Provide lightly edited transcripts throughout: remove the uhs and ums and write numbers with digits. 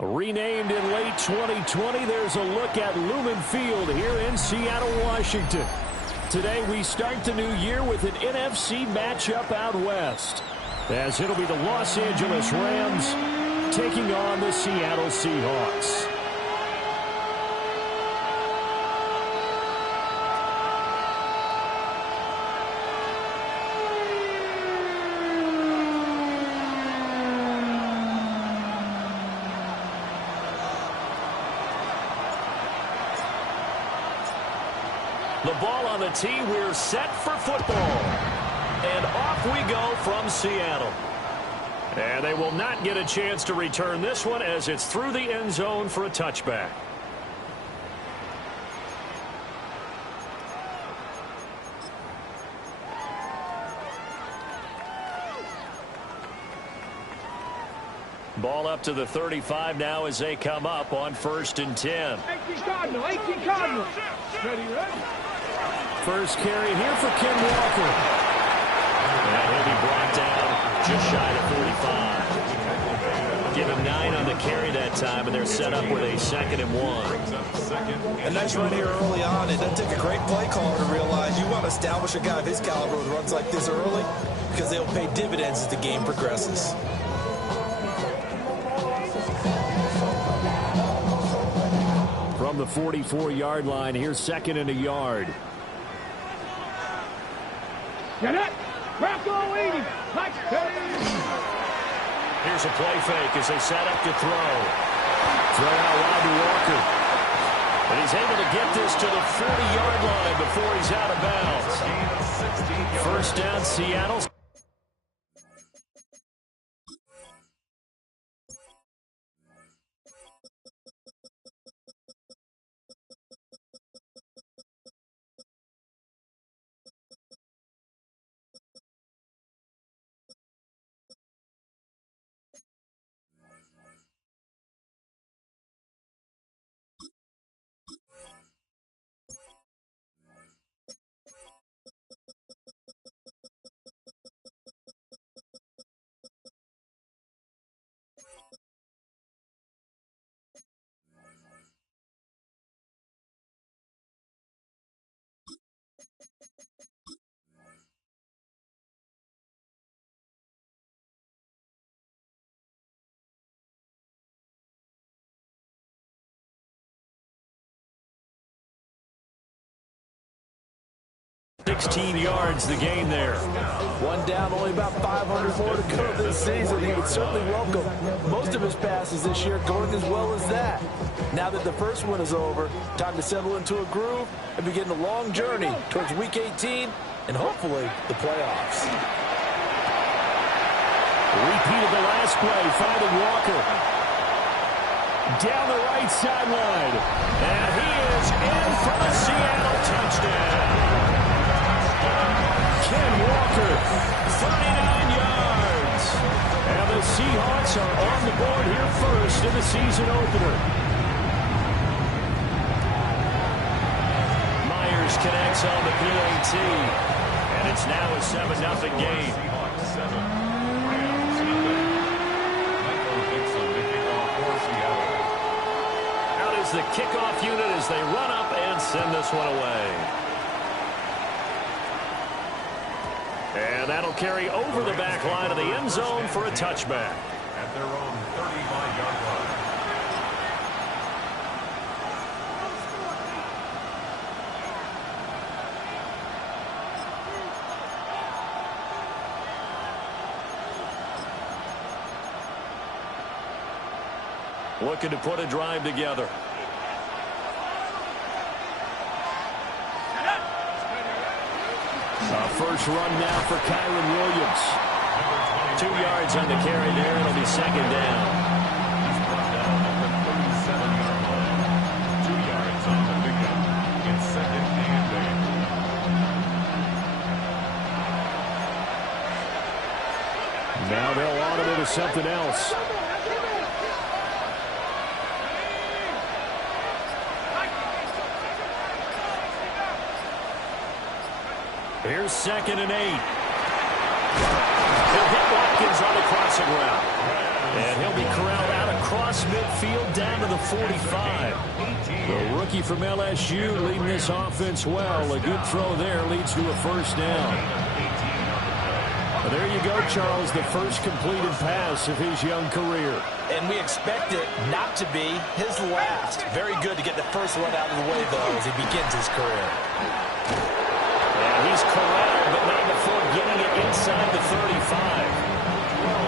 Renamed in late 2020, there's a look at Lumen Field here in Seattle, Washington. Today we start the new year with an NFC matchup out west, as it'll be the Los Angeles Rams taking on the Seattle Seahawks. The ball on the tee. We're set for football. And off we go from Seattle. And they will not get a chance to return this one as it's through the end zone for a touchback. Ball up to the 35 now as they come up on 1st and 10. 18 Cardinal. Ready, ready. First carry here for Ken Walker. And he'll be brought down just shy of 45. Give him 9 on the carry that time, and they're set up with a 2nd and 1. A nice run here early on. It doesn't take a great play caller to realize you want to establish a guy of his caliber with runs like this early because they'll pay dividends as the game progresses. From the 44-yard line, here's 2nd and a yard. Get it. Rocco Eady. Here's a play fake as they set up to throw. Throw out wide to Walker. And he's able to get this to the 40-yard line before he's out of bounds. First down, Seattle. Yards the game there. One down, only about 500 more to go this season. He would certainly welcome most of his passes this year going as well as that. Now that the first one is over, time to settle into a groove and begin the long journey towards Week 18 and hopefully the playoffs. Repeat of the last play, finding Walker. Down the right sideline. And he is in for the Seattle touchdown. Ken Walker, 39 yards. And the Seahawks are on the board here first in the season opener. Myers connects on the PAT. And it's now a 7-0 game. Out is the kickoff unit as they run up and send this one away. And that'll carry over the back line of the end zone for a touchback. At their own 35-yard line. Looking to put a drive together. First run now for Kyron Williams. 2 yards on the carry there. It'll be 2nd down. He's brought down at the 37-yard line. 2 yards on the pickup. It's 2nd and 8. Now they'll audible to something else. Here's 2nd and 8. He'll hit Watkins on the crossing route. And he'll be corralled out across midfield down to the 45. The rookie from LSU leading this offense well. A good throw there leads to a first down. Well, there you go, Charles, the first completed pass of his young career. And we expect it not to be his last. Very good to get the first one out of the way, though, as he begins his career. And he's corralled, but not before getting it inside the 35.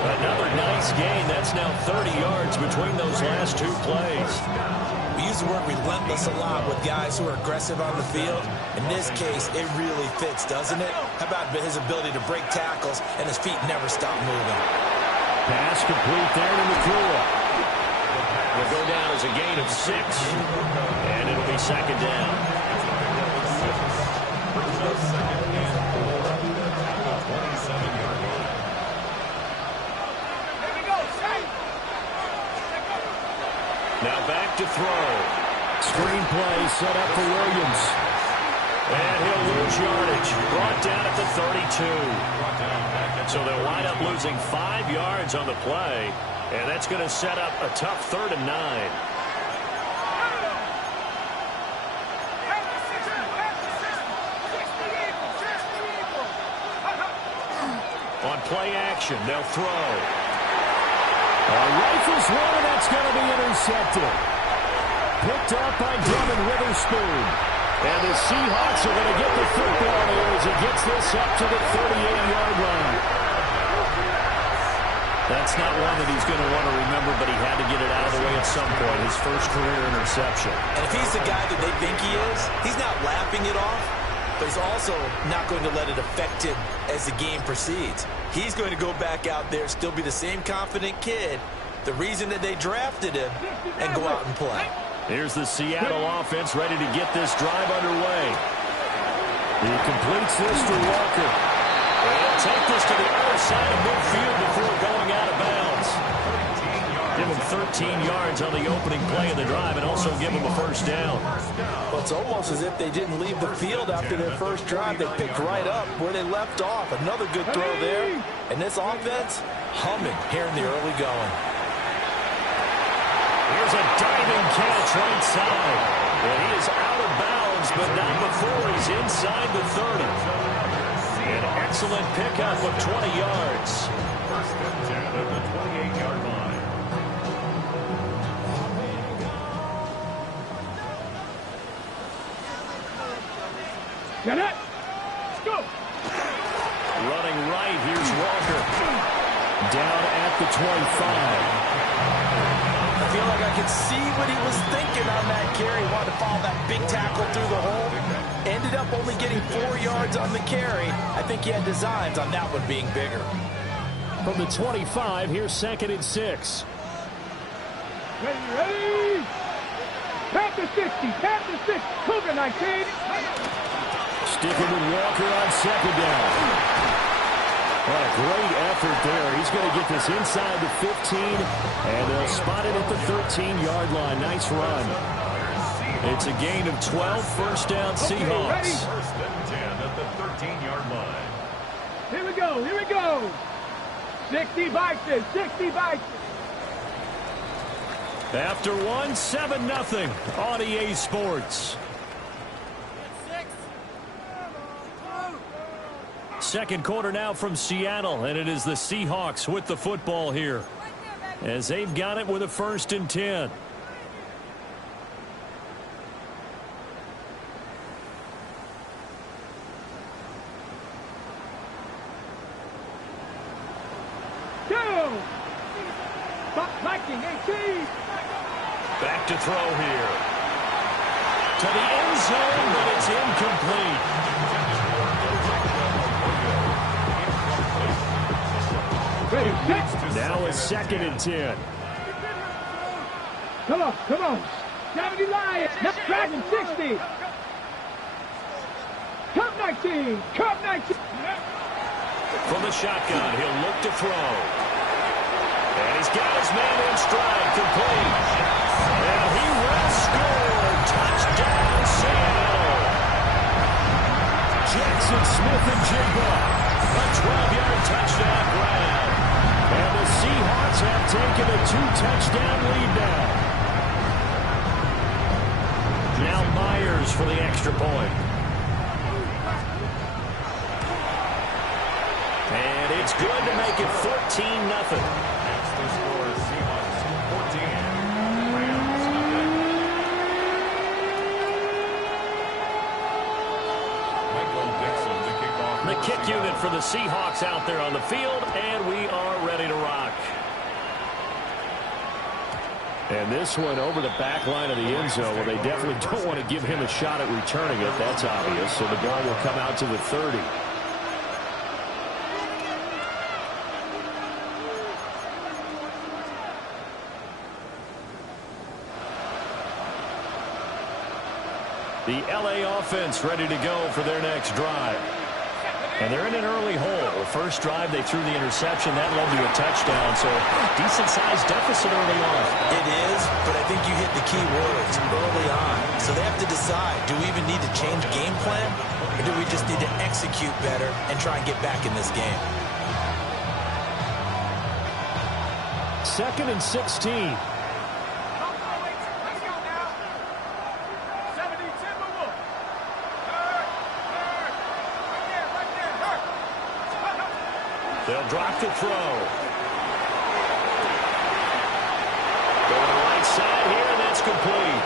Another nice gain. That's now 30 yards between those last two plays. We use the word relentless a lot with guys who are aggressive on the field. In this case, it really fits, doesn't it? How about his ability to break tackles and his feet never stop moving? Pass complete there to McCool. Will go down as a gain of 6, and it'll be second down. Now back to throw. Screen play set up for Williams. And he'll lose yardage. Brought down at the 32. So they'll wind up losing 5 yards on the play. And that's going to set up a tough 3rd and 9. On play action, they'll throw. Rifles one, and that's going to be intercepted. Picked up by Devin Witherspoon. And the Seahawks are going to get the football here as he gets this up to the 38-yard line. That's not one that he's going to want to remember, but he had to get it out of the way at some point, his first career interception. And if he's the guy that they think he is, he's not laughing it off, but he's also not going to let it affect him as the game proceeds. He's going to go back out there, still be the same confident kid, the reason that they drafted him, and go out and play. Here's the Seattle offense ready to get this drive underway. He completes this to Walker. And take this to the other side of midfield before going out of bounds. Give him 13 yards on the opening play of the drive and also give him a first down. Well, it's almost as if they didn't leave the field after their first drive. They picked right up where they left off. Another good throw there. And this offense humming here in the early going. Here's a diving catch right side. And he is out of bounds, but not before he's inside the 30. An excellent pickup of 20 yards. First and 10 at the 28-yard line. Get it. Let's go. Running right, here's Walker. Down at the 25. I feel like I could see what he was thinking on that carry. He wanted to follow that big tackle through the hole. Ended up only getting 4 yards on the carry. I think he had designs on that one being bigger. From the 25, here's 2nd and 6. Ready. Tap to 60. Tap to 6. Cougar 19. Sticking with Walker on 2nd down. What a great effort there. He's going to get this inside the 15, and they'll spot it at the 13-yard line. Nice run. It's a gain of 12, first down Seahawks. First and 10 at the 13-yard line. Here we go. Here we go. 60 Vikings. 60 Vikings. After one, 7-0 on EA Sports. Second quarter now from Seattle, and it is the Seahawks with the football here as they've got it with a 1st and 10. Viking 18. Back to throw here. To the end zone, but it's incomplete. Now a 2nd and 10. Come on, come on. 70 Lions. Now driving 60. Cup 19. Cup 19. From the shotgun, he'll look to throw. And he's got his man in stride, complete. And he will score. Touchdown, Seattle. Jackson Smith and Jigba. A 12-yard touchdown grab. And the Seahawks have taken a 2-touchdown lead now. Now Myers for the extra point. And it's good to make it 14-0. Next to score is Seahawks 14. Rams nothing. Michael Dixon to kick off. The kick unit for the Seahawks out there on the field, and we are ready to rock. And this one over the back line of the end zone. Well, they definitely don't want to give him a shot at returning it. That's obvious. So the ball will come out to the 30. The LA offense ready to go for their next drive. And they're in an early hole. First drive, they threw the interception. That led to a touchdown. So decent-sized deficit early on. It is, but I think you hit the key words early on. So they have to decide, do we even need to change game plan? Or do we just need to execute better and try and get back in this game? 2nd and 16. They'll drop the throw. Going right side here, and that's complete.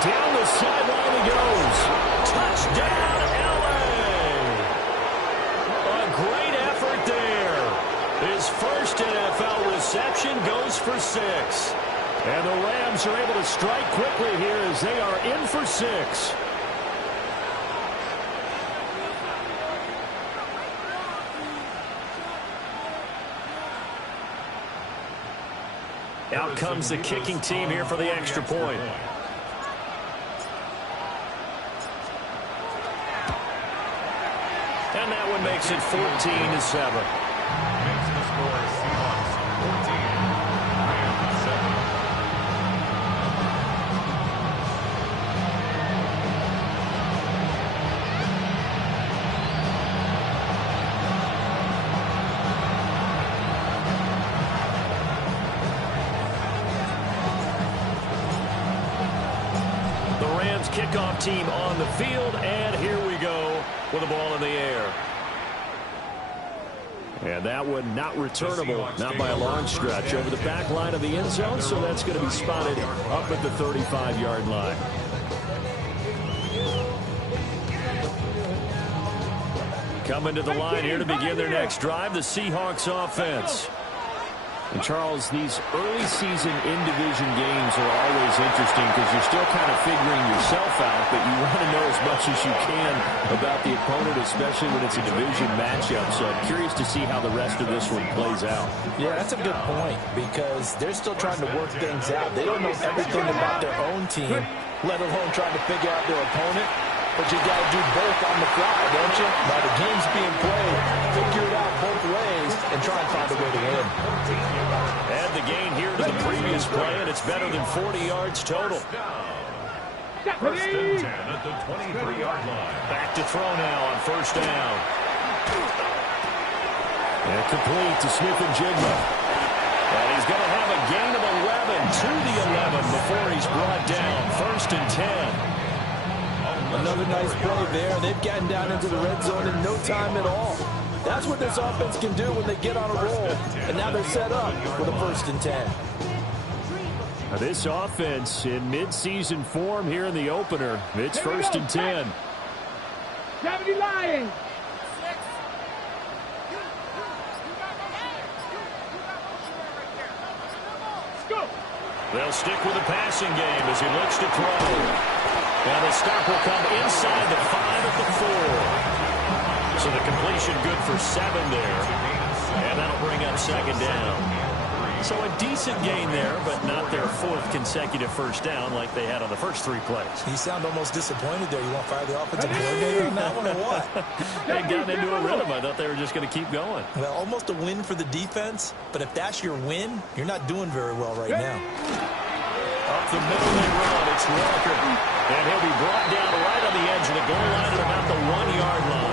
Down the sideline he goes. Touchdown, LA. A great effort there. His first NFL reception goes for 6. And the Rams are able to strike quickly here as they are in for 6. Out comes the kicking team here for the extra point. And that one makes it 14-7. Makes the score Seahawks 14. Rams 7. Kickoff team on the field, and here we go with the ball in the air. And that one not returnable, not by a long stretch, over the back line of the end zone, so that's going to be spotted up at the 35-yard line. Coming to the line here to begin their next drive, the Seahawks offense. And, Charles, these early season in-division games are always interesting because you're still kind of figuring yourself out, but you want to know as much as you can about the opponent, especially when it's a division matchup. So I'm curious to see how the rest of this one plays out. Yeah, that's a good point because they're still trying to work things out. They don't know everything about their own team, let alone trying to figure out their opponent. But you got to do both on the fly, don't you? While the game's being played, figure it out both ways and try and find a way to win. Add the gain here to the previous play, and it's better than 40 yards total. First and 10 at the 23-yard line. Back to throw now on first down. And complete to Smith-Njigba. And he's going to have a gain of 11 to the 11 before he's brought down. First and 10. Another nice play there. They've gotten down into the red zone in no time at all. That's what this offense can do when they get on a roll. And now they're set up with a 1st and 10. Now this offense in mid-season form here in the opener. It's 1st and 10. 70 Lions. They'll stick with the passing game as he looks to throw. And the stop will come inside the 5 at the 4. So the completion good for 7 there. And that'll bring up 2nd down. So a decent gain there, but not their 4th consecutive first down like they had on the first 3 plays. You sound almost disappointed there. You want to fire the offensive coordinator on that one or what? They got into a rhythm. I thought they were just going to keep going. Well, almost a win for the defense, but if that's your win, you're not doing very well right now. Up the middle they run. It's Walker. And he'll be brought down right on the edge of the goal line at about the 1-yard line.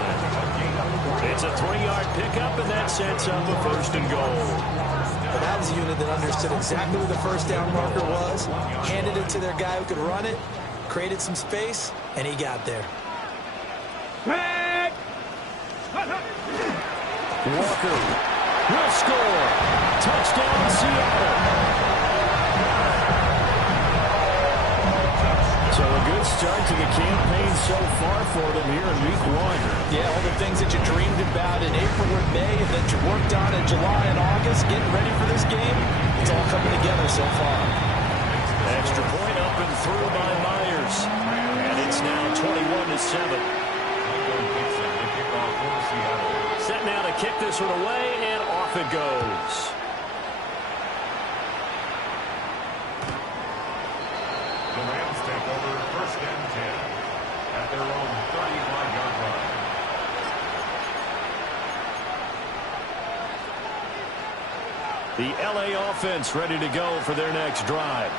It's a 3-yard pickup, and that sets up a 1st and goal. But that was a unit that understood exactly where the first down marker was, handed it to their guy who could run it, created some space, and he got there. Walker will score. Touchdown, Seattle. So a good start to the campaign so far for them here in week 1. Yeah, all the things that you dreamed about in April and May and that you worked on in July and August, getting ready for this game, it's all coming together so far. Extra point up and through by Myers. And it's now 21-7. Set now to kick this one away, and off it goes. The Rams take over first and 10 at their own 35-yard line. The LA offense ready to go for their next drive.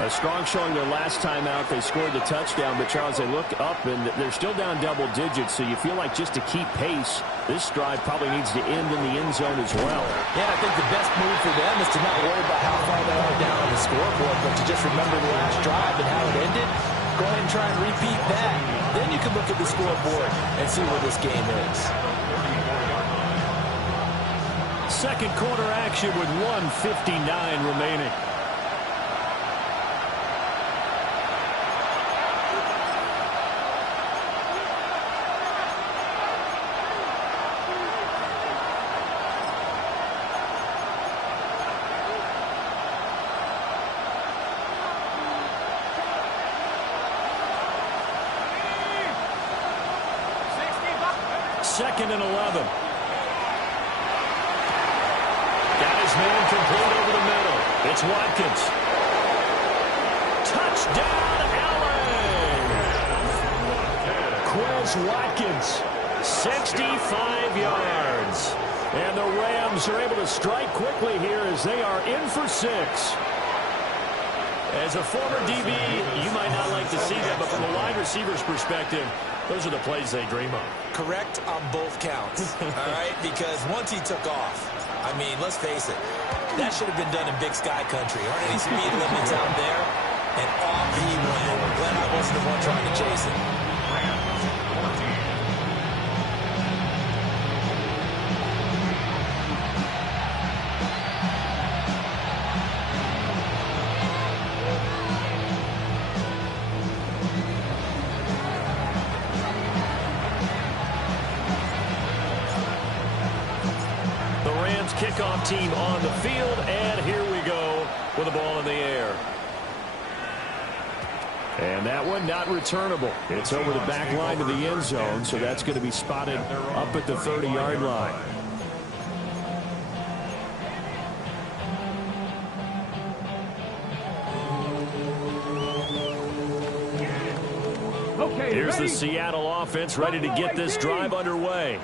A strong showing their last time out. They scored the touchdown, but Charles, they look up and they're still down double digits, so you feel like just to keep pace, this drive probably needs to end in the end zone as well. Yeah, I think the best move for them is to not worry about how far they are down on the scoreboard, but to just remember the last drive and how it ended. Go ahead and try and repeat that. Then you can look at the scoreboard and see where this game is. Second quarter action with 1:59 remaining. Second and 11. Got his man complete over the middle. It's Watkins. Touchdown, LA! Quez Watkins, 65 yards. And the Rams are able to strike quickly here as they are in for 6. As a former DB, you might not like to see that, but from a wide receiver's perspective, those are the plays they dream of. Correct on both counts, all right? Because once he took off, I mean, let's face it, that should have been done in Big Sky country. Aren't any speed limits out there? And off he went. Glad I wasn't the one trying to chase it. Kickoff team on the field, and here we go with the ball in the air. And that one not returnable. It's over the back line to the end zone, so that's going to be spotted up at the 30-yard line. Here's the Seattle offense ready to get this drive underway.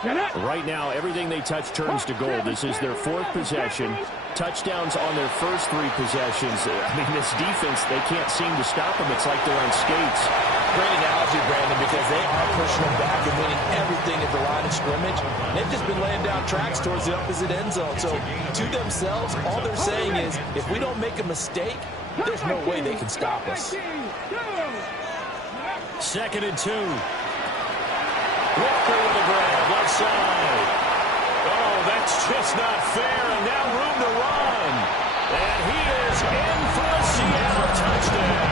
Right now, everything they touch turns to gold. This is their 4th possession. Touchdowns on their first 3 possessions. I mean, this defense, they can't seem to stop them. It's like they're on skates. Great analogy, Brandon, because they are pushing them back and winning everything at the line of scrimmage. They've just been laying down tracks towards the opposite end zone. So, to themselves, all they're saying is, if we don't make a mistake, there's no way they can stop us. 2nd and 2. Walker with a grab, left side. Oh, that's just not fair, and now room to run. And he is in for a Seattle touchdown.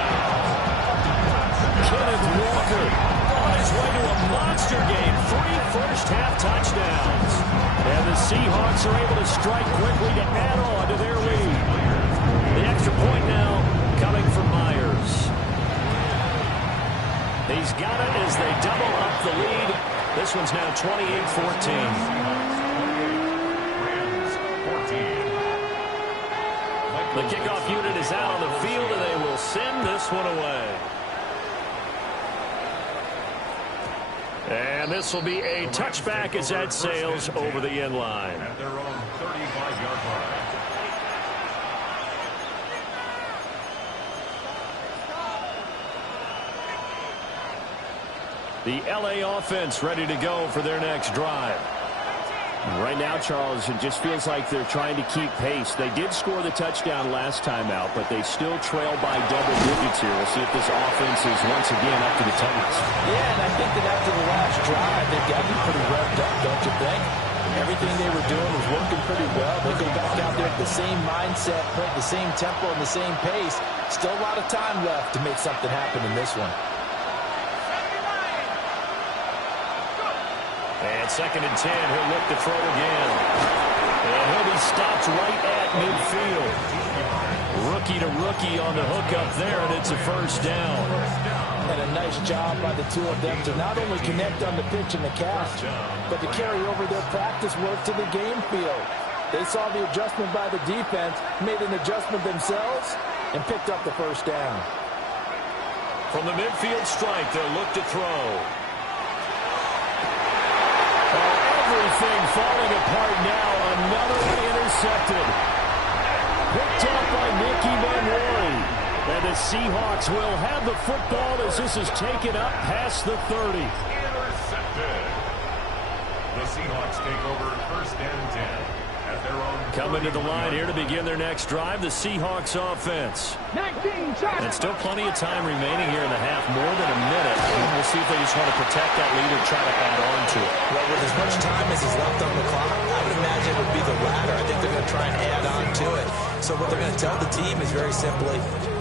Kenneth Walker on his way to a monster game. 3 first-half touchdowns. And the Seahawks are able to strike quickly to add on to their lead. The extra point now coming from Myers. He's got it as they double up the lead. This one's now 28-14. The kickoff unit is out on the field, and they will send this one away. And this will be a touchback as that sails over the end line. At their own 35-yard line. The LA offense ready to go for their next drive. Right now, Charles, it just feels like they're trying to keep pace. They did score the touchdown last time out, but they still trail by double digits here. We'll see if this offense is once again up to the task. Yeah, and I think that after the last drive, they've got to be pretty revved up, don't you think? Everything they were doing was working pretty well. They go back out there with the same mindset, playing the same tempo and the same pace. Still a lot of time left to make something happen in this one. And 2nd and 10, he'll look to throw again. And he'll be stopped right at midfield. Rookie to rookie on the hook up there, and it's a first down. And a nice job by the two of them to not only connect on the pitch and the cast, but to carry over their practice work to the game field. They saw the adjustment by the defense, made an adjustment themselves, and picked up the first down. From the midfield stripe, they'll look to throw. Everything falling apart now. Another one intercepted. Picked up by Nicky Manwari. And the Seahawks will have the football as this is taken up past the 30. Intercepted. The Seahawks take over 1st and 10 at their own. Coming to the line here to begin their next drive, the Seahawks offense. 19 shots. And still plenty of time remaining here in the half, more than a minute. And we'll see if they just want to protect that lead or try to add on to it. Well, with as much time as is left on the clock, I would imagine it would be the latter. I think they're going to try and add on to it. So what they're going to tell the team is very simply,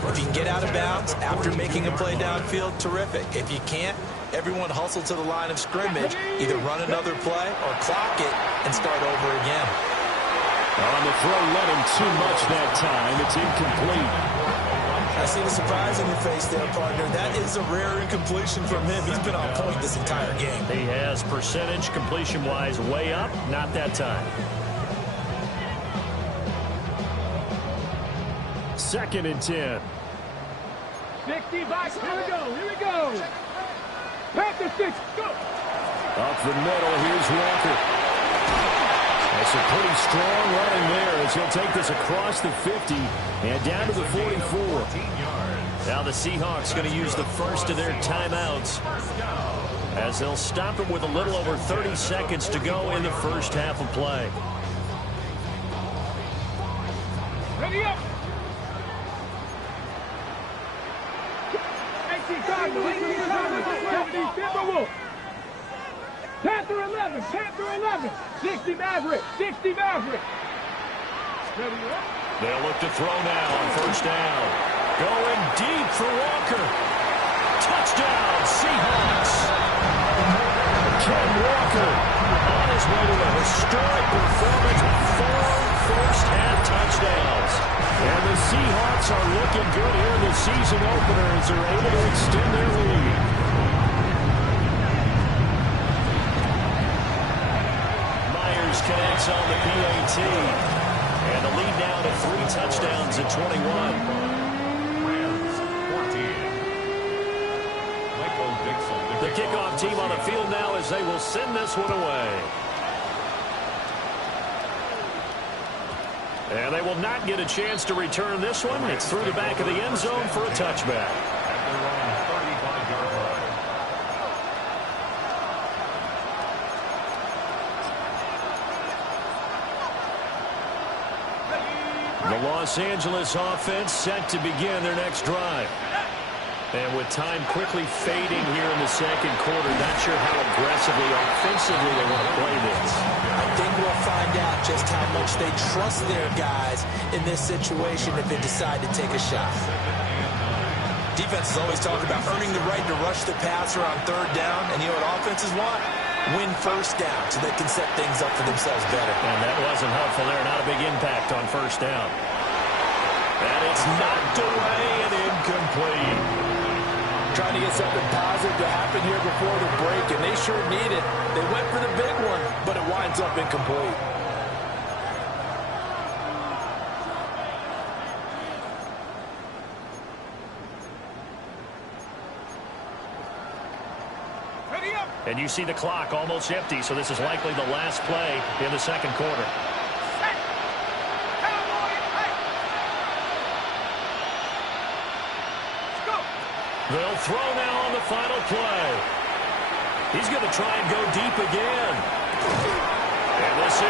if you can get out of bounds after making a play downfield, terrific. If you can't, everyone hustle to the line of scrimmage, either run another play or clock it and start over again. On the throw, let him too much that time. It's incomplete. I see the surprise in your face there, partner. That is a rare incompletion from him. He's been on point this entire game. He has percentage completion-wise way up, not that time. 2nd and 10. 60 back. Here we go. Here we go. Panther 6. Go. Up the middle, here's Walker. That's a pretty strong running there as he'll take this across the 50 and down to the 44. Now the Seahawks going to use the first of their timeouts as they'll stop him with a little over 30 seconds to go in the first half of play. Ready up. 18 Cardinals. 70 Timberwolves. Panther 11, Panther 11, 60 Maverick, 60 Maverick. Ready up. They'll look to throw now on first down. Going deep for Walker. Touchdown, Seahawks. Ken Walker on his way to a historic performance with 4 first-half touchdowns. And the Seahawks are looking good here in the season opener as they're able to extend their lead. Connects on the PAT. And the lead now to 3 touchdowns at 21. Rams 14. Michael Dixon. The kickoff team on the field now as they will send this one away. And they will not get a chance to return this one. It's through the back of the end zone for a touchback. At their own 35-yard line. The Los Angeles offense set to begin their next drive. And with time quickly fading here in the second quarter, not sure how aggressively, offensively they want to play this. I think we'll find out just how much they trust their guys in this situation if they decide to take a shot. Defenses always talk about earning the right to rush the passer on 3rd down, and you know what offenses want? Win first down so they can set things up for themselves better. And that wasn't helpful there. Not a big impact on first down. And it's knocked away and incomplete. Trying to get something positive to happen here before the break, and they sure need it. They went for the big one, but it winds up incomplete. And you see the clock almost empty, so this is likely the last play in the second quarter. They'll throw now on the final play. He's going to try and go deep again. And this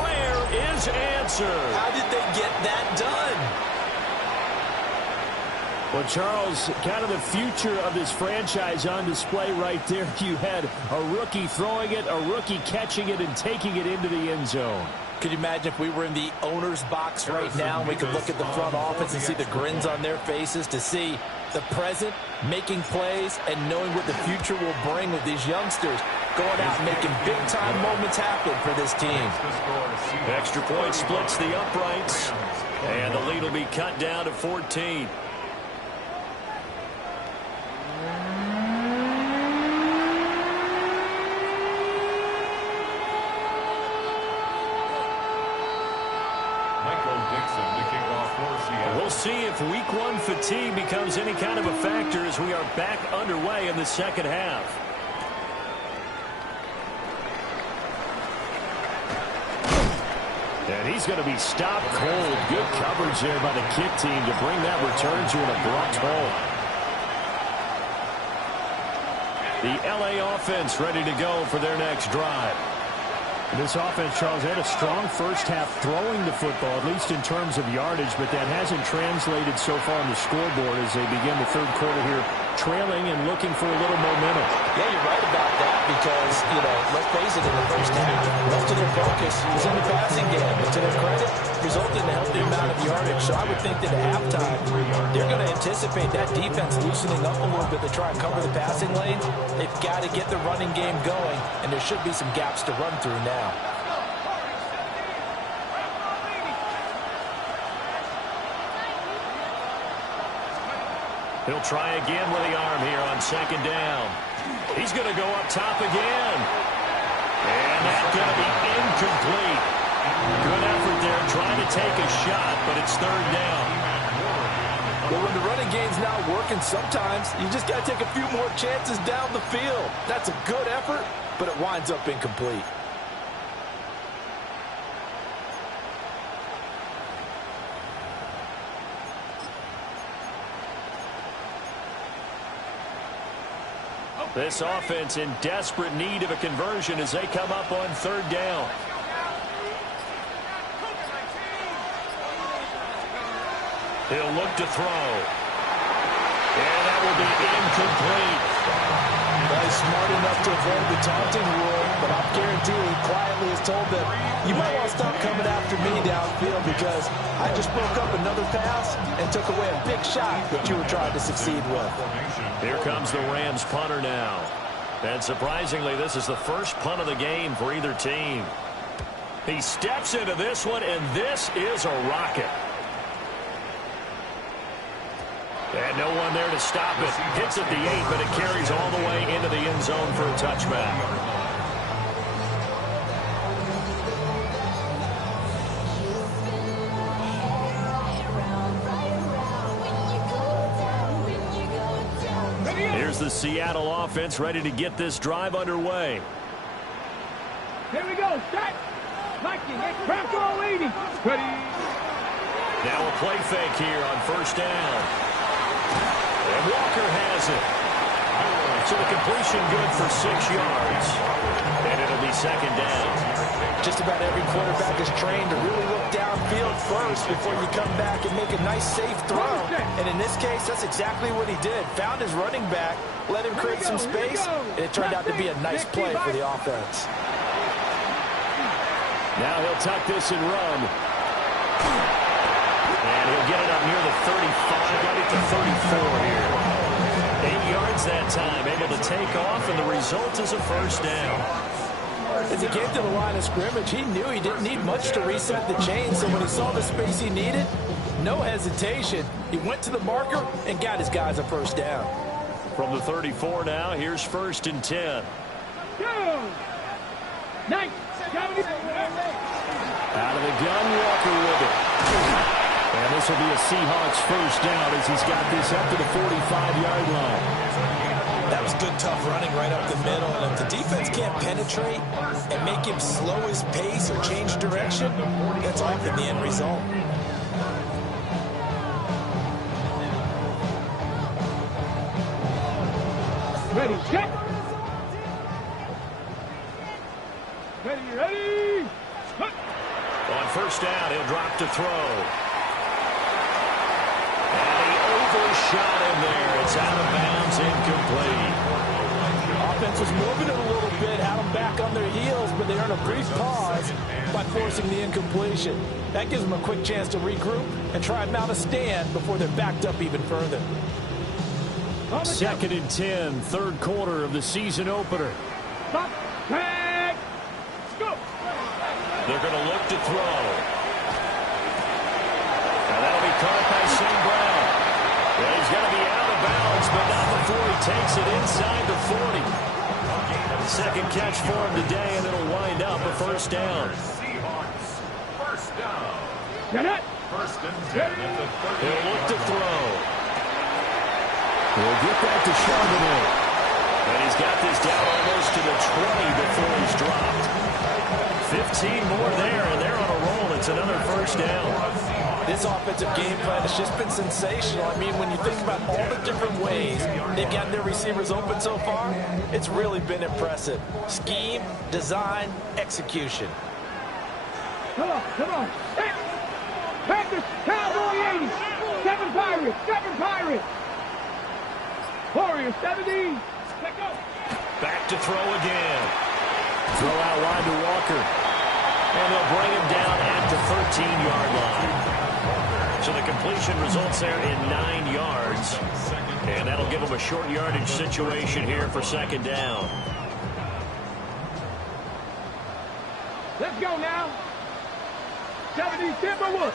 prayer is answered. How did they get that done? Well, Charles, kind of the future of this franchise on display right there. You had a rookie throwing it, a rookie catching it, and taking it into the end zone. Could you imagine if we were in the owner's box right now and we could look at the front office and see the grins on their faces, to see the present making plays and knowing what the future will bring with these youngsters going out and making big-time moments happen for this team. Extra point splits the uprights, and the lead will be cut down to 14. We'll see if week one fatigue becomes any kind of a factor as we are back underway in the second half. And he's going to be stopped cold. Good coverage there by the kick team to bring that return to an abrupt halt. The LA offense ready to go for their next drive. This offense, Charles, had a strong first half throwing the football, at least in terms of yardage, but that hasn't translated so far on the scoreboard as they begin the third quarter here, trailing and looking for a little momentum. Yeah, you're right about that because, let's face it, in the first half, most of their focus was in the passing game. But to their credit, resulted in a healthy amount of yardage. So I would think that at halftime, they're going to anticipate that defense loosening up a little bit to try and cover the passing lane. They've got to get the running game going, and there should be some gaps to run through now. He'll try again with the arm here on second down. He's going to go up top again. And that's going to be incomplete. Good effort there trying to take a shot, but it's third down. Well, when the running game's not working, sometimes you just got to take a few more chances down the field. That's a good effort, but it winds up incomplete. This offense in desperate need of a conversion as they come up on third down. He'll look to throw. And that will be incomplete. He's smart enough to avoid the taunting rule, but I'll guarantee he quietly has told them, you might want to stop coming after me downfield because I just broke up another pass and took away a big shot that you were trying to succeed with. Here comes the Rams punter now. And surprisingly, this is the first punt of the game for either team. He steps into this one, and this is a rocket. And no one there to stop it. Hits at the 8, but it carries all the way into the end zone for a touchback. Here's the Seattle offense ready to get this drive underway. Here we go. Start. Mikey, crack all 80. Ready. Now a play fake here on first down. And Walker has it. So the completion good for 6 yards. And it'll be second down. Just about every quarterback is trained to really look downfield first before you come back and make a nice, safe throw. And in this case, that's exactly what he did. Found his running back, let him create some space, and it turned out to be a nice play for the offense. Now he'll tuck this and run. And he'll get it up near the 35, right at the 34 here. 8 yards that time, able to take off, and the result is a first down. As he came to the line of scrimmage, he knew he didn't need much to reset the chain, so when he saw the space he needed, no hesitation. He went to the marker and got his guys a first down. From the 34 now, here's first and 10. Out of the gun, Walker with it. And this will be a Seahawks first down as he's got this up to the 45-yard line. That was good, tough running right up the middle. And if the defense can't penetrate and make him slow his pace or change direction, that's often the end result. Ready, check. Ready. on first down, he'll drop to throw. And he overshot him there. It's out of bounds, incomplete. Offense was moving it a little bit, had them back on their heels, but they earned a brief pause by forcing the incompletion. That gives them a quick chance to regroup and try and mount a stand before they're backed up even further. 2nd and 10, third quarter of the season opener. Stop. Tag. Go. They're going to look to throw. And that'll be caught by St. Brown. Well, he's going to be out of bounds, but not before he takes it inside the 40. Second catch for him today, and it'll wind up a first down. Seahawks, first down. Get it. First and 10 at the 30. He'll look to throw. We'll get that to Charbonnet. And he's got this down almost to the 20 before he's dropped. 15 more there, and they're on a roll. It's another first down. This offensive game plan has just been sensational. I mean, when you think about all the different ways they've gotten their receivers open so far, it's really been impressive. Scheme, design, execution. Come on, come on. Panthers, Cowboy 80. 7 Pirates, 7 Pirates. Warriors 70. Let go. Back to throw again. Throw out wide to Walker. And they'll bring him down at the 13-yard line. So the completion results there in 9 yards. And that'll give them a short yardage situation here for second down. Let's go now. 70 Timberwood.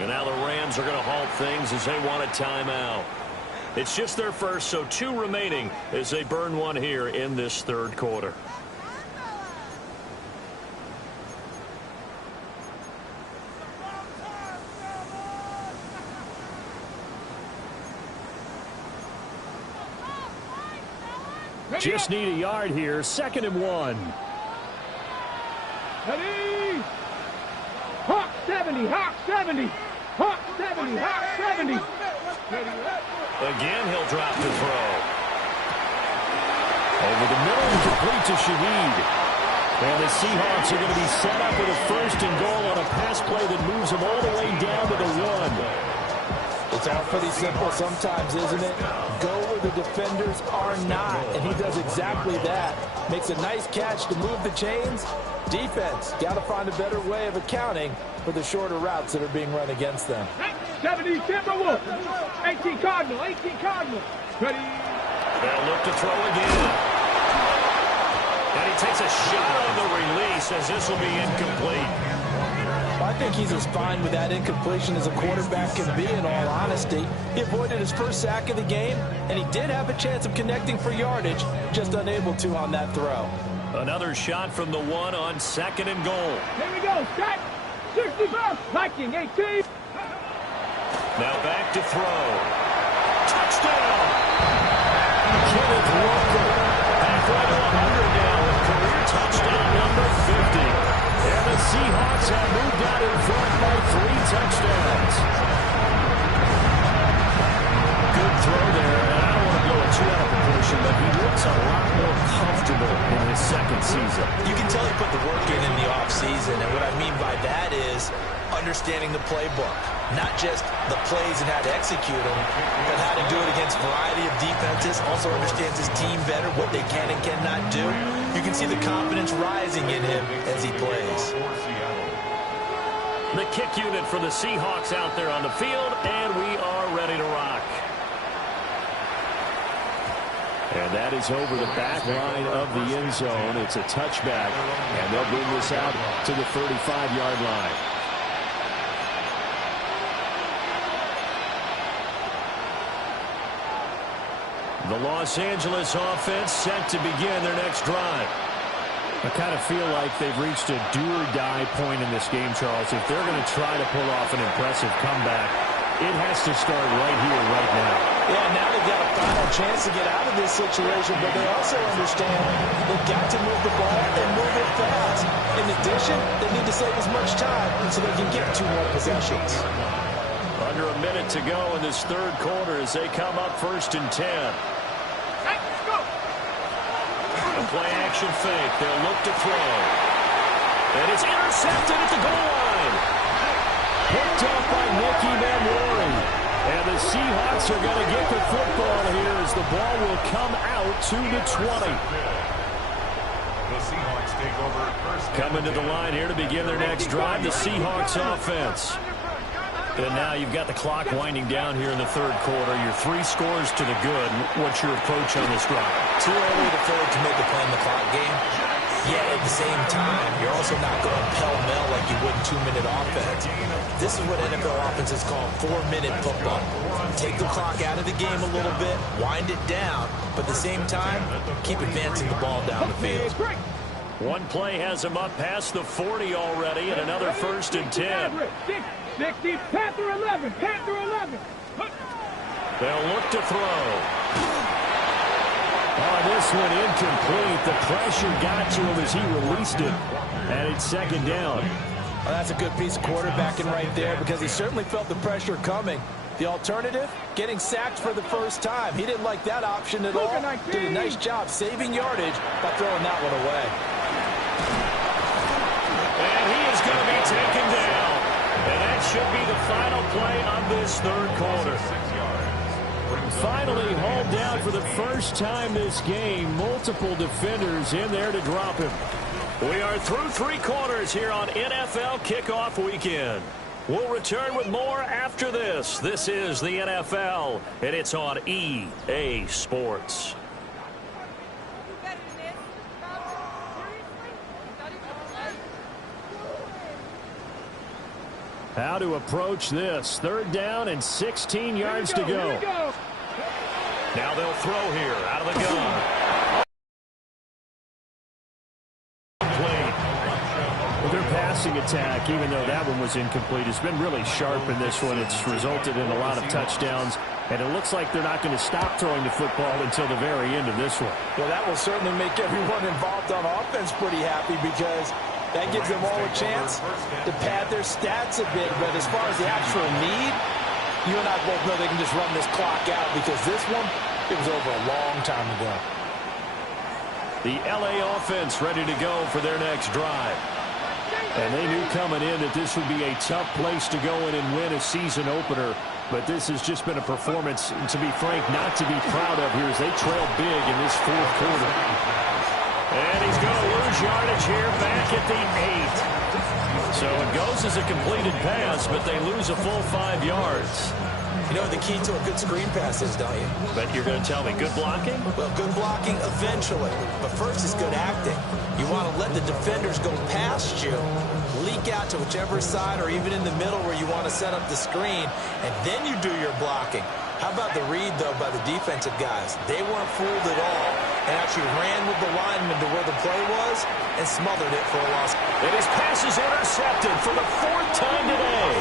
And now the Rams are going to halt things as they want a timeout. It's just their first, so 2 remaining as they burn one here in this third quarter. Just need a yard here. 2nd and 1. Ready. Hawk 70, Hawk 70. Hawk 70, Hawk 70. Again, he'll drop to throw. Over the middle and complete to Shaheed. And the Seahawks are going to be set up with a 1st and goal on a pass play that moves them all the way down to the 1. It's all pretty simple sometimes, isn't it? Go where the defenders are not, and he does exactly that. Makes a nice catch to move the chains. Defense, got to find a better way of accounting for the shorter routes that are being run against them. 70 Timberwolves. 18 Cardinal, 18 Cardinal. Ready. They'll look to throw again. And he takes a shot on the release as this will be incomplete. I think he's as fine with that incompletion as a quarterback can be, in all honesty. He avoided his first sack of the game, and he did have a chance of connecting for yardage, just unable to on that throw. Another shot from the 1 on 2nd and goal. Here we go. Set. 65. Viking 18. Now back to throw. Touchdown! Kenneth Walker. Halfway to 100 now with career touchdown number 50. And the Seahawks have moved out in front by 3 touchdowns. Good throw there. And I don't want to blow it too out of proportion, but he looks a lot more comfortable in his 2nd season. You can tell he put the work in the offseason, and what I mean by that is understanding the playbook. Not just the plays and how to execute them, but how to do it against a variety of defenses. Also understands his team better, what they can and cannot do. You can see the confidence rising in him as he plays. The kick unit for the Seahawks out there on the field, and we are ready to rock. And that is over the back line of the end zone. It's a touchback, and they'll bring this out to the 35-yard line. The Los Angeles offense set to begin their next drive. I kind of feel like they've reached a do-or-die point in this game, Charles. If they're going to try to pull off an impressive comeback, it has to start right here, right now. Yeah, now they've got a final chance to get out of this situation, but they also understand they've got to move the ball and move it fast. In addition, they need to save as much time so they can get 2 more possessions. Under a minute to go in this third quarter as they come up 1st and 10. Play action fake. They'll look to throw. And it's intercepted at the goal line. Picked up by Nicky Manwari. And the Seahawks are going to get the football here as the ball will come out to the 20. The Seahawks take over first. Coming to the line here to begin their next drive, the Seahawks offense. And now you've got the clock winding down here in the third quarter. Your 3 scores to the good. What's your approach on this drive? Too early to forward to make a play in the clock game. Yet at the same time, you're also not going pell-mell like you would in 2-minute offense. This is what NFL offenses call 4-minute football. Take the clock out of the game a little bit, wind it down, but at the same time, keep advancing the ball down the field. One play has him up past the 40 already, and another 1st and 10. 60, Panther 11, Panther 11. They'll look to throw. Oh, this one incomplete. The pressure got to him as he released it. And it's 2nd down. Well, that's a good piece of quarterbacking right there because he certainly felt the pressure coming. The alternative, getting sacked for the first time. He didn't like that option at all. Did a nice job saving yardage by throwing that one away. And he is going to be taken down. And that should be the final play of this third quarter. Finally hauled down for the first time this game. Multiple defenders in there to drop him. We are through 3 quarters here on NFL Kickoff Weekend. We'll return with more after this. This is the NFL, and it's on EA Sports. How to approach this. 3rd down and 16 yards to go. Now they'll throw here out of the gun. Well, their passing attack, even though that one was incomplete, has been really sharp in this one. It's resulted in a lot of touchdowns, and it looks like they're not going to stop throwing the football until the very end of this one. Well, that will certainly make everyone involved on offense pretty happy because that gives them all a chance to pad their stats a bit. But as far as the actual need, you and I both know they can just run this clock out because this one, it was over a long time ago. The LA offense ready to go for their next drive. And they knew coming in that this would be a tough place to go in and win a season opener. But this has just been a performance, to be frank, not to be proud of here as they trail big in this 4th quarter. And he's going to lose yardage here back at the 8. So it goes as a completed pass, but they lose a full 5 yards. You know what the key to a good screen pass is, don't you? But you're going to tell me good blocking? Well, good blocking eventually. But first is good acting. You want to let the defenders go past you, leak out to whichever side or even in the middle where you want to set up the screen, and then you do your blocking. How about the read, though, by the defensive guys? They weren't fooled at all and actually ran with the lineman to where the play was and smothered it for a loss. And his pass is intercepted for the 4th time today.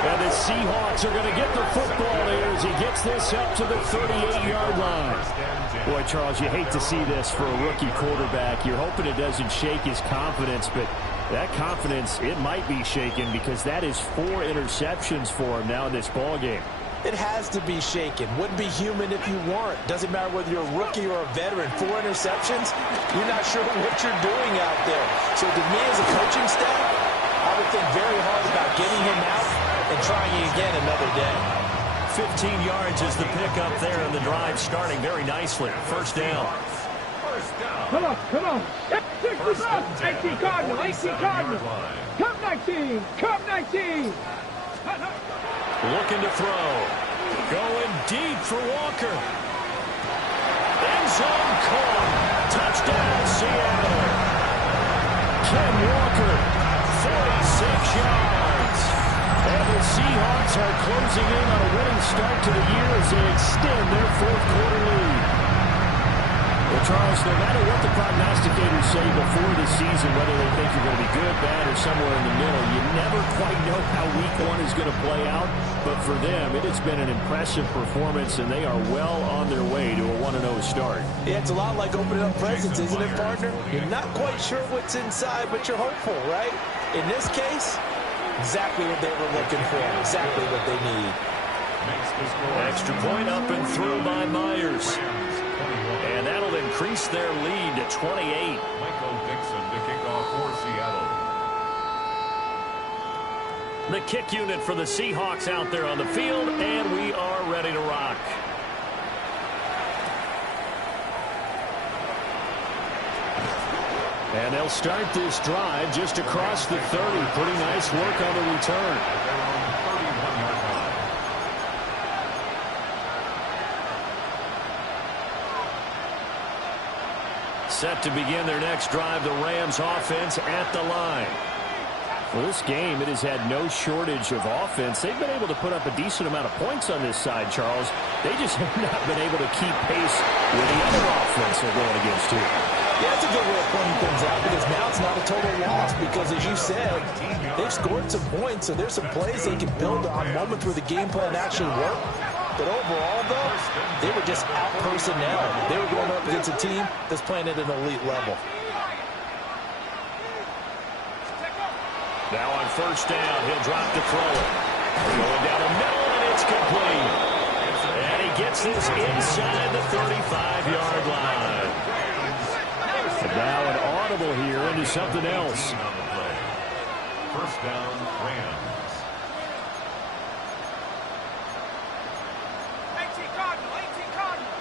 And the Seahawks are going to get the football here as he gets this up to the 38-yard line. Boy, Charles, you hate to see this for a rookie quarterback. You're hoping it doesn't shake his confidence, but that confidence, it might be shaken because that is 4 interceptions for him now in this ball game. It has to be shaken. Wouldn't be human if you weren't. Doesn't matter whether you're a rookie or a veteran. 4 interceptions, you're not sure what you're doing out there. So to me as a coaching staff, I would think very hard about getting him out and trying again another day. 15 yards is the pickup there, and the drive starting very nicely. 1st down. Come on, come on. 18 Cardinal, 18 Cardinal. Come 19, come 19. Looking to throw. Going deep for Walker. End zone caught. Touchdown, Seattle. Ken Walker, 46 yards. And the Seahawks are closing in on a winning start to the year as they extend their 4th quarter lead. Well, Charles, no matter what the prognosticators say before the season, whether they think you're going to be good, bad, or somewhere in the middle, you never quite know how week 1 is going to play out. But for them, it has been an impressive performance, and they are well on their way to a 1-0 start. Yeah, it's a lot like opening up presents, isn't it, partner? You're not quite sure what's inside, but you're hopeful, right? In this case, exactly what they were looking for, exactly what they need. Extra point up and through by Myers. And that'll increase their lead to 28. Michael Dixon to kick off for Seattle. The kick unit for the Seahawks out there on the field, and we are ready to rock. And they'll start this drive just across the 30. Pretty nice work on the return. Set to begin their next drive, the Rams offense at the line. Well, this game, it has had no shortage of offense. They've been able to put up a decent amount of points on this side, Charles. They just have not been able to keep pace with the other offense they're going against, too. Yeah, that's a good way of pointing things out because now it's not a total loss because, as you said, they've scored some points, so there's some plays they can build on, moments where the game plan actually worked. But overall, though, they were just out-personnel. They were going up against a team that's playing at an elite level. Now on first down, he'll drop to throw it. Going down the middle, and it's complete. And he gets this inside the 35-yard line. And now an audible here into something else. First down, Rams. 18 Cardinal, 18 Cardinal.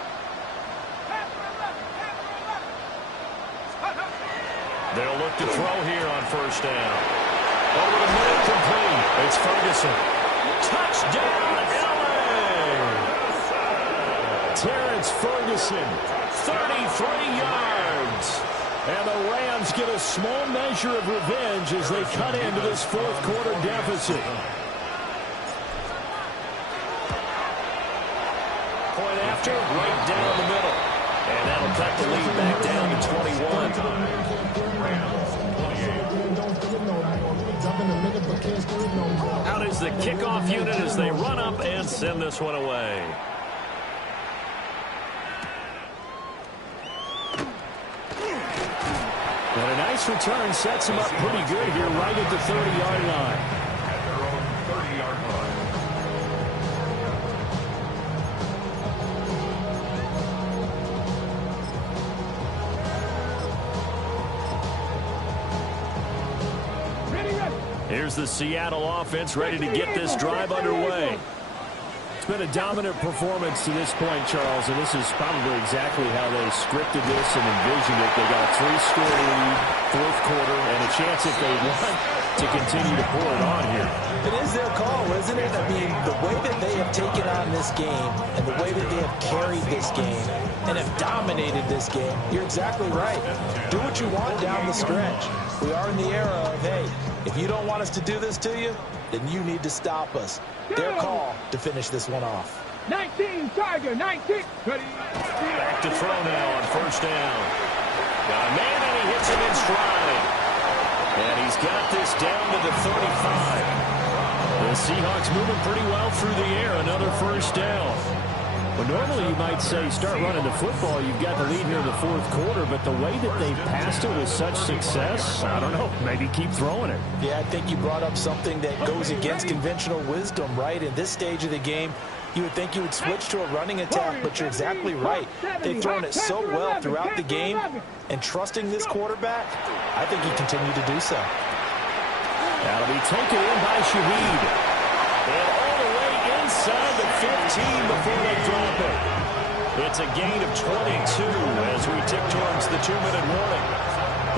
They'll look to throw here on first down. Over the middle, complete. It's Ferguson. Touchdown, LA! Terrence Ferguson, 33 yards. And the Rams get a small measure of revenge as they cut into this fourth quarter deficit. Point after, right down the middle. And that'll cut the lead back down to 21. Out is the kickoff unit as they run up and send this one away. And a nice return sets him up pretty good here right at the 30-yard line. At their own 30-yard line. Here's the Seattle offense ready to get this drive underway. It's been a dominant performance to this point, Charles, and this is probably exactly how they scripted this and envisioned it. They got a 3-score lead, fourth quarter, and a chance if they want to continue to pour it on here. It is their call, isn't it? I mean, the way that they have taken on this game and the way that they have carried this game and have dominated this game, you're exactly right. Do what you want down the stretch. We are in the era of, hey, if you don't want us to do this to you, then you need to stop us. Their call to finish this one off. 19, Tiger, 19. Back to throw now on first down. Got a man, and he hits him in stride. And he's got this down to the 35. The Seahawks moving pretty well through the air. Another first down. Well, normally you might say start running the football. You've got the lead here in the fourth quarter, but the way that they've passed it with such success, I don't know, maybe keep throwing it. Yeah, I think you brought up something that goes against conventional wisdom, right? In this stage of the game, you would think you would switch to a running attack, but you're exactly right. They've thrown it so well throughout the game, and trusting this quarterback, I think he continued to do so. That'll be taken in by Shaheed. And all the way inside the 15 before they drop it. It's a gain of 22 as we tick towards the 2-minute warning.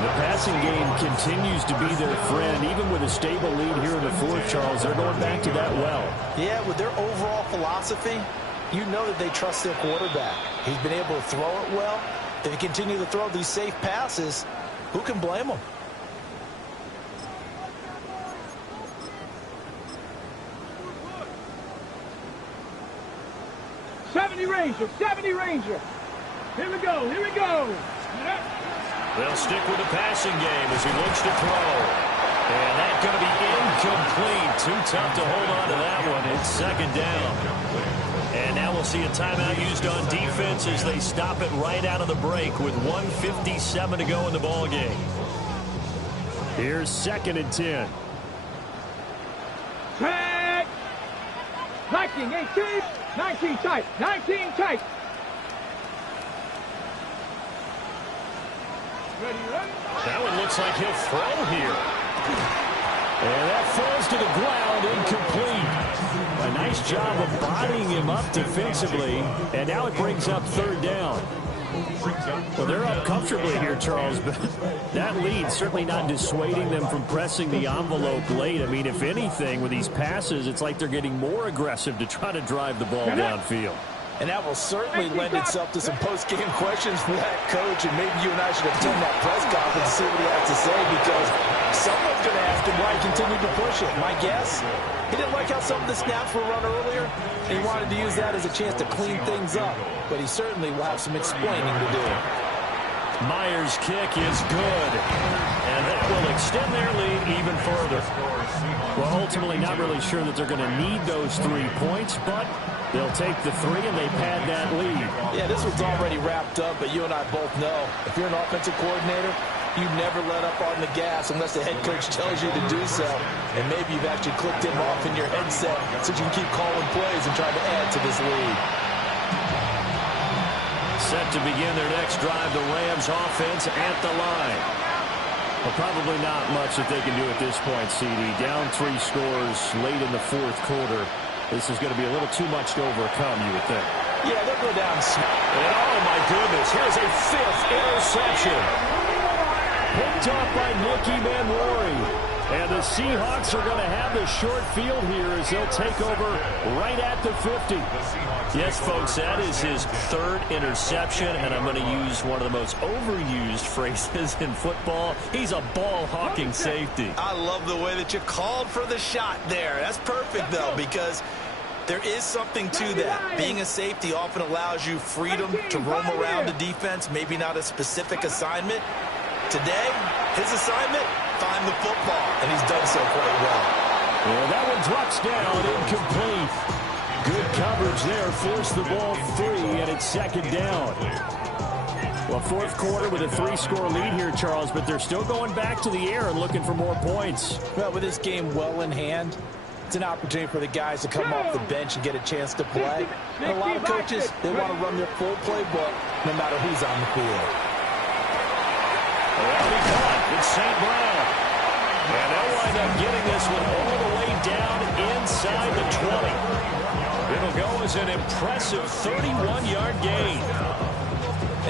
The passing game continues to be their friend. Even with a stable lead here in the fourth, Charles, they're going back to that well. Yeah, with their overall philosophy, you know that they trust their quarterback. He's been able to throw it well. They continue to throw these safe passes. Who can blame them? Ranger, 70 Ranger. Here we go, here we go. They'll stick with the passing game as he looks to throw. And that's going to be incomplete. Too tough to hold on to that one. It's second down. And now we'll see a timeout used on defense as they stop it right out of the break with 1:57 to go in the ball game. Here's 2nd and 10. Tag. 19, 18, 19 tight, 19 tight. That one looks like he'll throw here. And that falls to the ground, incomplete. A nice job of bodying him up defensively, and now it brings up third down. Well, they're up comfortably here, Charles, but that lead certainly not dissuading them from pressing the envelope late. I mean, if anything, with these passes, it's like they're getting more aggressive to try to drive the ball downfield. And that will certainly lend itself to some post-game questions for that coach, and maybe you and I should attend that press conference to see what he has to say, because someone's going to ask him why he continued to push it. My guess, he didn't like how some of the snaps were run earlier, and he wanted to use that as a chance to clean things up. But he certainly will have some explaining to do. Myers' kick is good, and that will extend their lead even further. Well, ultimately not really sure that they're going to need those 3 points, but they'll take the 3 and they pad that lead. Yeah, this one's already wrapped up, but you and I both know if you're an offensive coordinator, you never let up on the gas unless the head coach tells you to do so. And maybe you've actually clicked him off in your headset so you can keep calling plays and trying to add to this lead. Set to begin their next drive, the Rams offense at the line. Well, probably not much that they can do at this point, CD. Down 3 scores late in the fourth quarter. This is going to be a little too much to overcome, you would think. Yeah, they'll go down. And oh, my goodness, here's a 5th interception. Picked off by Nicky Manwari. And the Seahawks are going to have the short field here as they'll take over right at the 50. Yes, folks, that is his 3rd interception, and I'm going to use one of the most overused phrases in football. He's a ball-hawking safety. I love the way that you called for the shot there. That's perfect, though, because there is something to that. Being a safety often allows you freedom to roam around the defense, maybe not a specific assignment. Today, his assignment, find the football, and he's done so quite well. Well, that one drops down, incomplete. Good coverage there, forced the ball free, and it's 2nd down. Well, fourth quarter with a 3-score lead here, Charles, but they're still going back to the air and looking for more points. Well, with this game well in hand, it's an opportunity for the guys to come off the bench and get a chance to play. And a lot of coaches, they want to run their full playbook no matter who's on the field. Well, he caught. It's St. Brown. And they'll wind up getting this one all the way down inside the 20. It'll go as an impressive 31-yard gain.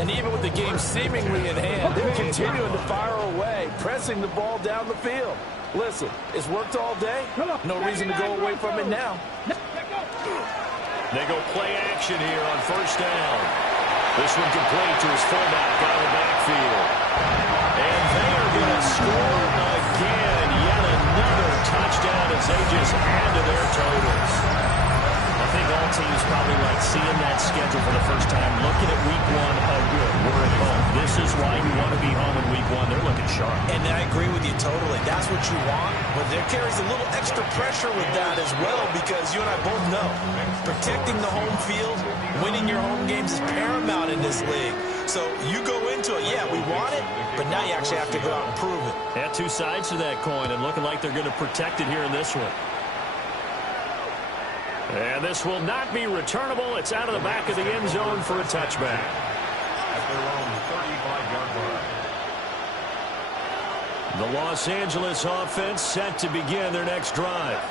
And even with the game seemingly in hand, they're continuing to fire away, pressing the ball down the field. Listen, it's worked all day. No reason to go away from it now. They go play action here on 1st down. This one complete to his fullback out of the backfield. And they are going to score again. Yet another touchdown as they just add to their totals. I think all teams probably like seeing that schedule for the first time, looking at week 1. Oh, good, we're at home. This is why you want to be home in week 1. They're looking sharp. And I agree with you totally. That's what you want. But there carries a little extra pressure with that as well, because you and I both know protecting the home field, winning your home games is paramount in this league. So you go into it, yeah, we want it, but now you actually have to go out and prove it. Yeah, 2 sides to that coin, and looking like they're going to protect it here in this one. And this will not be returnable. It's out of the back of the end zone for a touchback. At their own 35-yard line. The Los Angeles offense set to begin their next drive.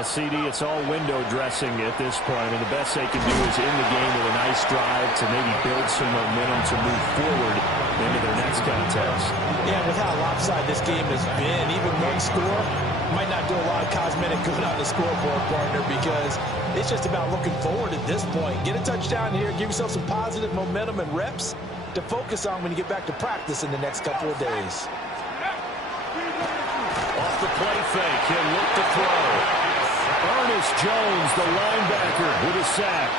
CD, it's all window dressing at this point, and the best they can do is in the game with a nice drive to maybe build some momentum to move forward into their next contest. Yeah, with how lopsided this game has been, even one score might not do a lot of cosmetic good on the scoreboard, partner, because it's just about looking forward at this point. Get a touchdown here, give yourself some positive momentum and reps to focus on when you get back to practice in the next couple of days. Off the play fake, he'll look to throw. Ernest Jones, the linebacker, with a sack.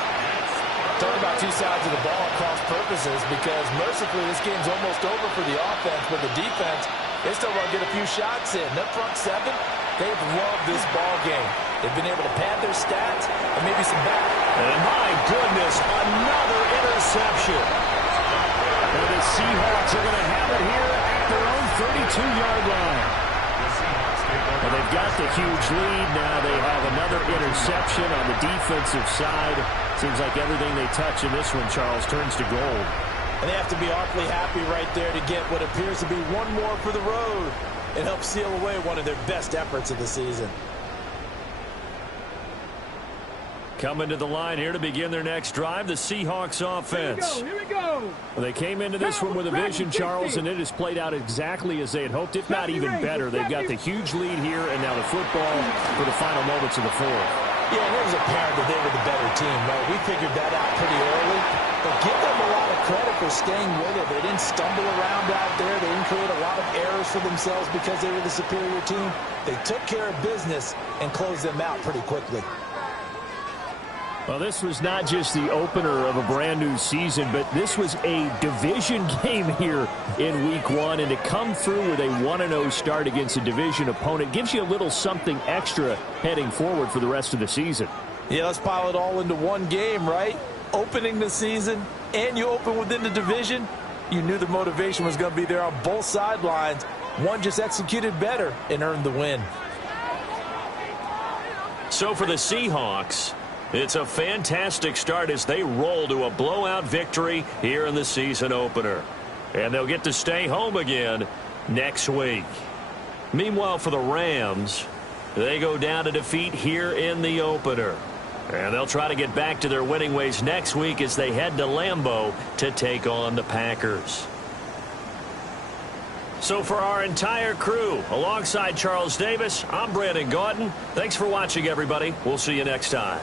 Talk about 2 sides of the ball at cross purposes, because mercifully this game's almost over for the offense, but the defense, they still want to get a few shots in. That front 7, they've loved this ball game. They've been able to pad their stats and maybe some back. And my goodness, another interception. And the Seahawks are going to have it here at their own 32-yard line. Well, they've got the huge lead. Now they have another interception on the defensive side. Seems like everything they touch in this one, Charles, turns to gold. And they have to be awfully happy right there to get what appears to be one more for the road and help seal away one of their best efforts of the season. Coming to the line here to begin their next drive, the Seahawks offense. Here we go. They came into this one with a vision, Charles, and it has played out exactly as they had hoped, if not even better. They've got the huge lead here, and now the football for the final moments of the fourth. Yeah, it was apparent that they were the better team, right? We figured that out pretty early. But give them a lot of credit for staying with it. They didn't stumble around out there. They didn't create a lot of errors for themselves because they were the superior team. They took care of business and closed them out pretty quickly. Well, this was not just the opener of a brand new season, but this was a division game here in week one. And to come through with a 1-0 start against a division opponent gives you a little something extra heading forward for the rest of the season. Yeah, let's pile it all into one game, right? Opening the season, and you open within the division. You knew the motivation was going to be there on both sidelines. One just executed better and earned the win. So for the Seahawks, it's a fantastic start as they roll to a blowout victory here in the season opener. And they'll get to stay home again next week. Meanwhile, for the Rams, they go down to defeat here in the opener. And they'll try to get back to their winning ways next week as they head to Lambeau to take on the Packers. So for our entire crew, alongside Charles Davis, I'm Brandon Gaudin. Thanks for watching, everybody. We'll see you next time.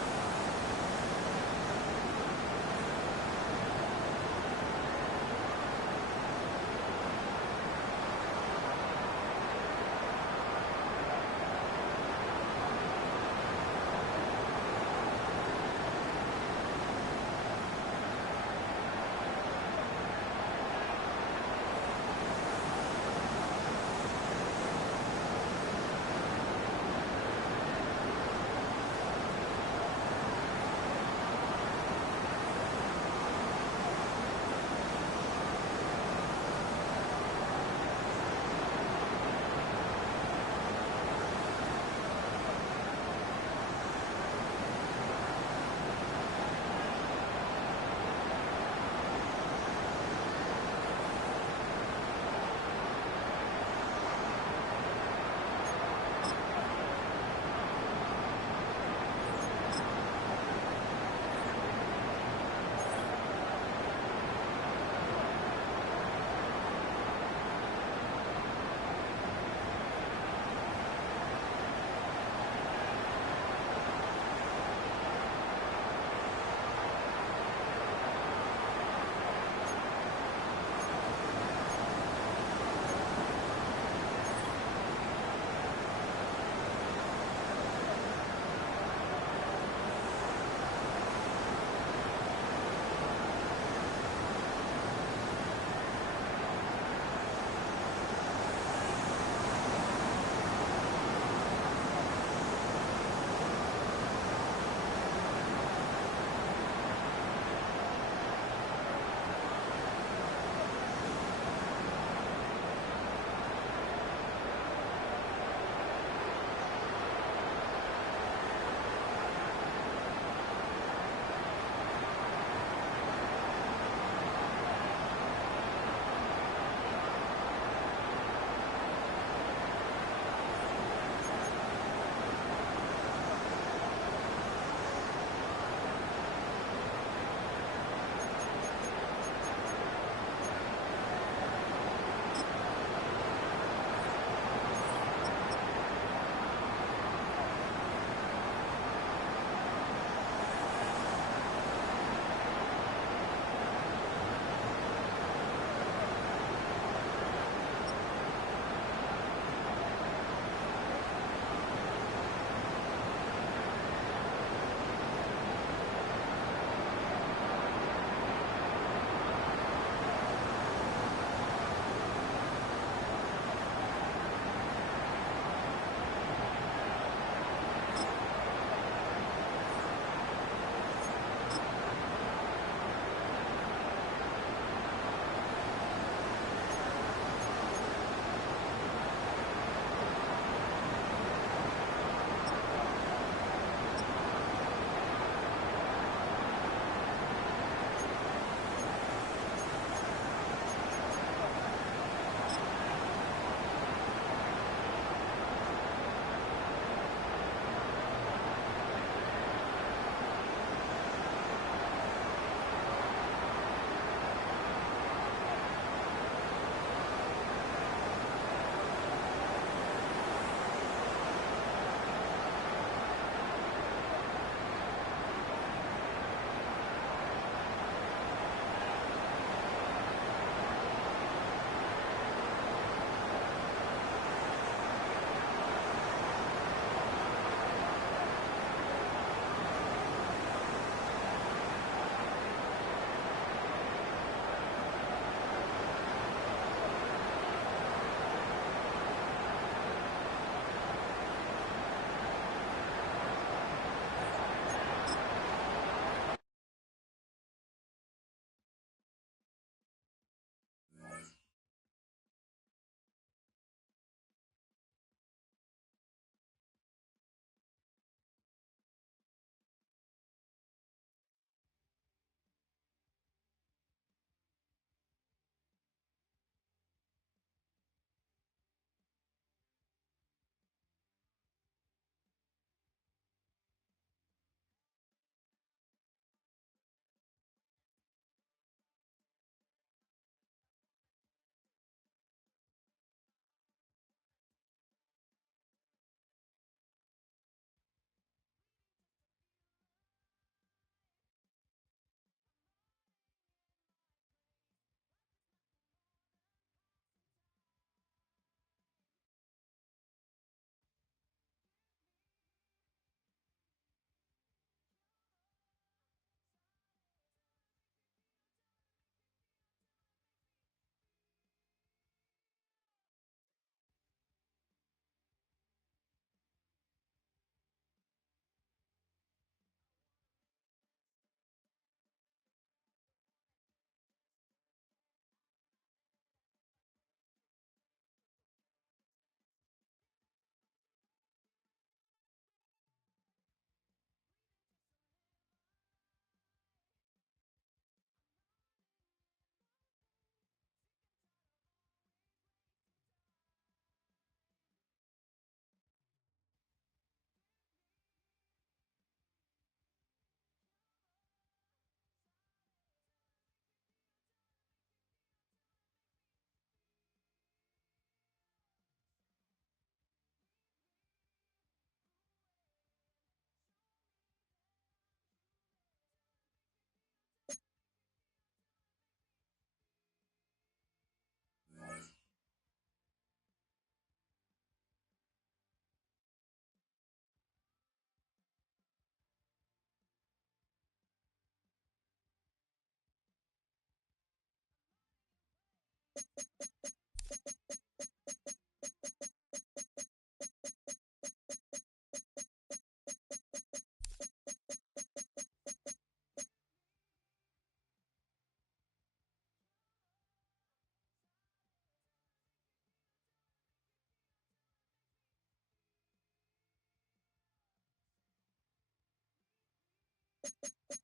You